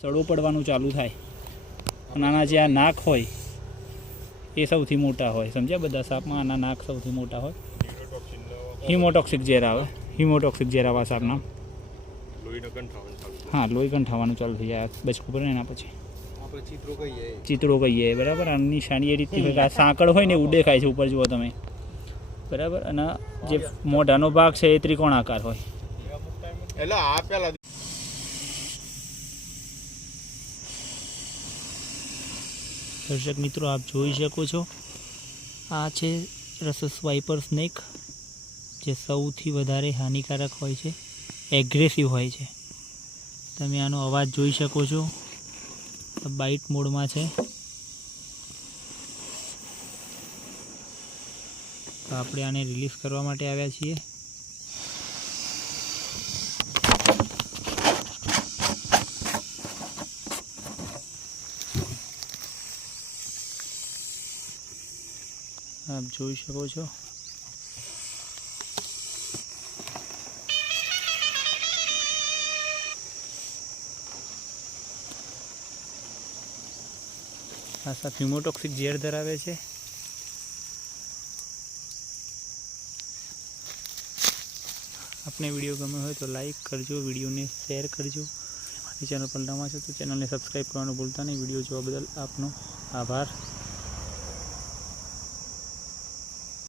સડો પડવાનું ચાલુ થાય અને આના જે આ નાક હોય એ સૌથી મોટા હોય, સમજ્યા? બધા સાપમાં આના નાક સૌથી મોટા હોય. હિમોટોક્સિક ઝેર આવે, હિમોટોક્સિક ઝેર આવા સાપના. હા, લોહી ગંઠાવાનું ચાલુ થઈ જાય બચકું પડે ને એના પછી. ચિત્રો કહીએ, બરાબર. આની નિશાની એ રીતની હોય કે આ સાંકળ હોય ને એવું દેખાય છે ઉપર, જુઓ તમે, બરાબર. અને જે મોઢાનો ભાગ છે એ ત્રિકોણાકાર હોય. દર્શક મિત્રો, આપ જોઈ શકો છો, આ છે રસસ વાઇપર સ્નેક, જે સૌથી વધારે હાનિકારક હોય છે, એગ્રેસિવ હોય છે. તમે આનો અવાજ જોઈ શકો છો, બાઇટ મોડમાં છે. તો આપણે આને રિલીઝ કરવા માટે આવ્યા છીએ. આપ જોઈ શકો છો. આ સાપ હિમોટોક્સિક ઝેર ધરાવે છે. આપને વિડીયો ગમ્યો હોય તો લાઈક કરજો, વિડીયોને શેર કરજો. મારી ચેનલ પર નવા છો તો ચેનલને સબસ્ક્રાઈબ કરવાનું ભૂલતા નહીં. વિડીયો જોવા બદલ આપનો આભાર.